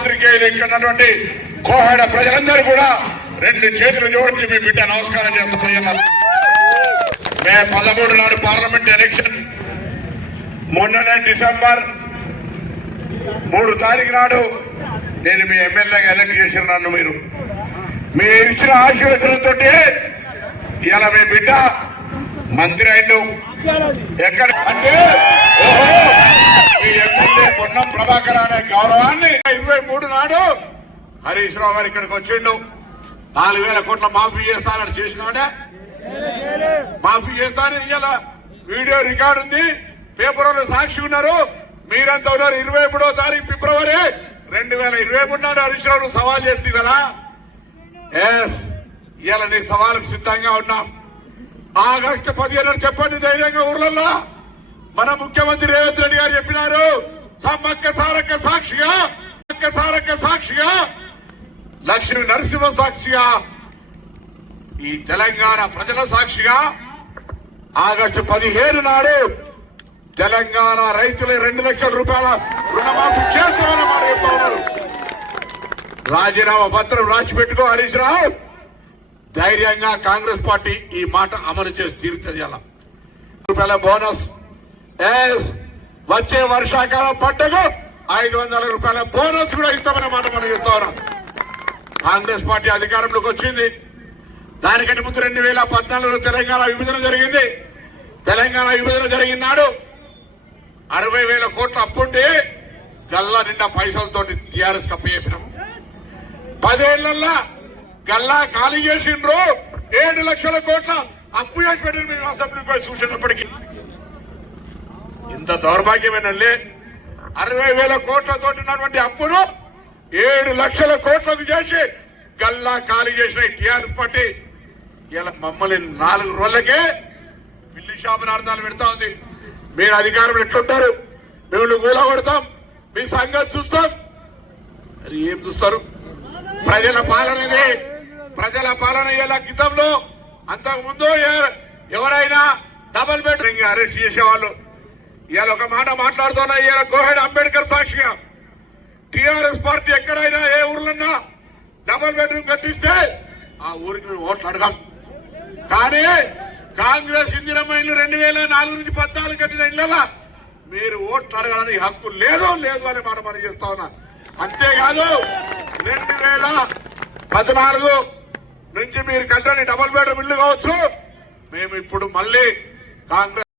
పాత్రికేయులు ఇక్కడ ఉన్నటువంటి కోహడ ప్రజలందరూ కూడా రెండు చేతులు జోడించి మీ బిడ్డ నమస్కారం చేస్తున్నారు మే పదమూడు నాడు పార్లమెంట్ ఎలక్షన్. మొన్ననే డిసెంబర్ మూడు తారీఖు నాడు నేను మీ ఎమ్మెల్యేగా ఎలక్ట్ చేసిన నన్ను మీరు. మీరు ఇచ్చిన ఆశీర్వచనంతో ఇలా మీ బిడ్డ మంత్రి అయిండు. ఎక్కడ అంటే ఓహో! మీ ఎమ్మెల్యే పొన్నం ప్రభాకర్ అనే గౌరవాన్ని ఇరవై మూడు నాడు హరీష్ రావు గారు ఇక్కడికి వచ్చిండు. నాలుగు వేల కోట్ల మాఫీ చేస్తానని చేసినాడే. మాఫీ చేస్తానని ఇవాళ వీడియో రికార్డు ఉంది. పేపర్లో సాక్షి ఉన్నారు. మీరంతా ఉన్నారు. ఇరవై మూడో తారీఖు ఫిబ్రవరి రెండు వేల ఇరవై మూడు నాడు హరీష్ రావు సవాల్ చేస్తుంది కదా ఎస్ ఇవాళ నీ సవాలుకు సిద్ధంగా ఉన్నాం. ఆగస్టు పదిహేను చెప్పండి ధైర్యంగా ఊర్లల్లో. మన ముఖ్యమంత్రి రేవంత్ రెడ్డి గారు చెప్పినారు. సమ్మక్క సారక్క సాక్షిగా సమ్మక్క సారక్క సాక్షిగా లక్ష్మీ నరసింహ సాక్షిగా ఈ తెలంగాణ ప్రజల సాక్షిగా ఆగస్టు పదిహేను నాడు తెలంగాణ రైతులు రెండు లక్షల రూపాయల రుణమాఫీ చేస్తామని మాట చెప్తా ఉన్నారు. రాజీనామా పత్రం రాసి పెట్టుకో హరీష్ రావు. ధైర్యంగా కాంగ్రెస్ పార్టీ ఈ మాట అమలు చేసి తీరుతుంది అలా. రూపాయల బోనస్ వచ్చే వర్షాకాలం పంటకు ఐదు వందల రూపాయల బోనస్ కూడా ఇస్తామనే మాట మనం చెప్తా ఉన్నాం. కాంగ్రెస్ పార్టీ అధికారంలోకి వచ్చింది. దానికంటే ముందు రెండు వేల పద్నాలుగులో తెలంగాణ విభజన జరిగింది. తెలంగాణ విభజన జరిగినాడు అరవై వేల కోట్ల అప్పుండి గల్లా నిండా పైసలతో టీఆర్ఎస్ కప్ప చెప్పినాం పదేళ్ళల్లా గల్లా ఖాళీ చేసిండ్రు. ఏడు లక్షల కోట్ల అప్పు చేసి పెట్టిన మేము అసెంబ్లీకి చూసినప్పటికీ ఇంత దౌర్భాగ్యమేనండి? అరవై వేల కోట్లతోటి ఉన్నటువంటి అప్పును ఏడు లక్షల కోట్లకు చేసి గల్లా ఖాళీ చేసిన టీఆర్ఎస్ పార్టీ ఇలా మమ్మల్ని నాలుగు రోజులకే పిల్లి శాపనార్థాలు పెడతా ఉంది. మీరు అధికారం ఎట్లుంటారు? మేము గూల కొడతాం. మీ సంగతి చూస్తాం. మరి ఏం చూస్తారు? ప్రజల పాలనది ప్రజల పాలన ఇలా గతంలో అంతకు ముందు ఎవరైనా డబల్ బెడ్రూమ్ అరెస్ట్ చేసేవాళ్ళు. ఇవాళ ఒక మాట మాట్లాడుతున్నా ఇవాళ కోహెడ్ అంబేద్కర్ సాక్షిగా. టిఆర్ఎస్ పార్టీ ఎక్కడైనా ఏ ఊర్లన్నా డబల్ బెడ్రూమ్ కట్టిస్తే ఆ ఊరికి మేము ఓట్లు అడగాం. కానీ కాంగ్రెస్ ఇందిరమ్మ ఇల్లు రెండు వేల నాలుగు నుంచి పద్నాలుగు కట్టిన ఇళ్ళ మీరు ఓట్లు అడగడానికి హక్కు లేదు లేదు అనే మాట మనం చేస్తా ఉన్నా. అంతేకాదు రెండు వేల పద్నాలుగు నుంచి మీరు కట్టని డబల్ బెడ్రూమ్ ఇల్లు కావచ్చు. మేము ఇప్పుడు మళ్ళీ కాంగ్రెస్